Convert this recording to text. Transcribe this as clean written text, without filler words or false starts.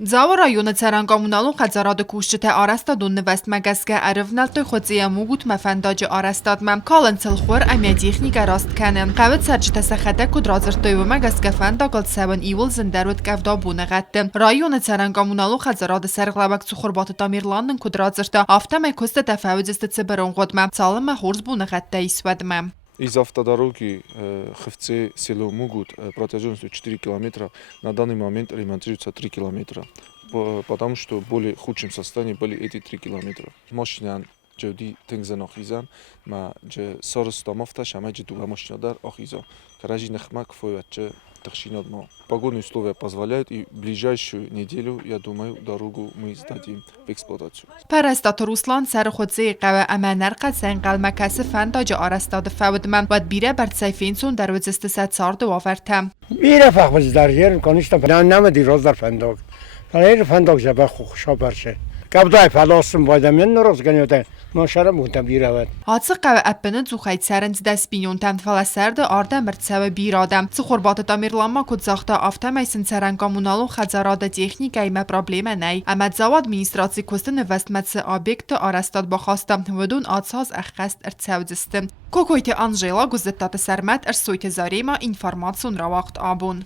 Ձավը ռայոնը ցերանգամունալուն խածարադը կուշչտե արաստադուն նվեստ մագասկե արևնալտոյ խոցիյա մուգուտ մεφանդաջը արաստադմեմ կալն ցլխոր ամյա տեխնիկա rast կանեն қավыт սարջտը սախատը կուդրազրտոյվը մագասկե ֆանդակալ ցավն իվլ զնդարուտ կավդաբունը ғատты. Ռայոնը ցերանգամունալուն խածարադը սերղլավակ ծուխորբատը տամիրլանդն կուդրազրտը ավտամայ կոստը տաֆավիձստը ցբերոն ғոտմը ցալը հորզբունը ғատты իսվադմը. Из автодороги Ховцы село Мугут протяженностью 4 километра на данный момент ремонтируется 3 километра, потому что в более худшем состоянии были эти 3 километра. Машина جدی تنگزن آخیزن ما جه سارس تامافتا شما جه دوباره машина дар آخیزا каражи нахма кфоят че тахшинат ма. Погодные условия позволяют и ближайшую неделю, я думаю, дорогу мы сдадим в эксплуатацию. پرستات روسلان سر خودزی قوه امانر قد سنقل مکس فنداج آرستاد فودمم و بیره بر سیفینسون در وزست ست سارد وافرتم. بیره فقط در یر کنیشتم نمیدی روز در فنداج. فلای فنداج جبه خوشا برشه. کبدای فلاسم باید من نروز کنیوده. ماشره مونتم بیره. حادثه قوه اپنه زوخایت سرند دست بینیونتم فلسرد آردم مرتسوه بیرادم. سخوربات تامیرلانما کد زاخته آفته میسن سرنگامونالو خزاراد تکنیکای ما پرابلم نی. امد زواد مینیستراسی کستن وستمتس آبیکت آرستاد بخواستم ودون آتساز اخست ارتساودستم. کوکویت آنژیلا گزدتات سرمت ارسویت زاریما اینفارماتسون را وقت آبون.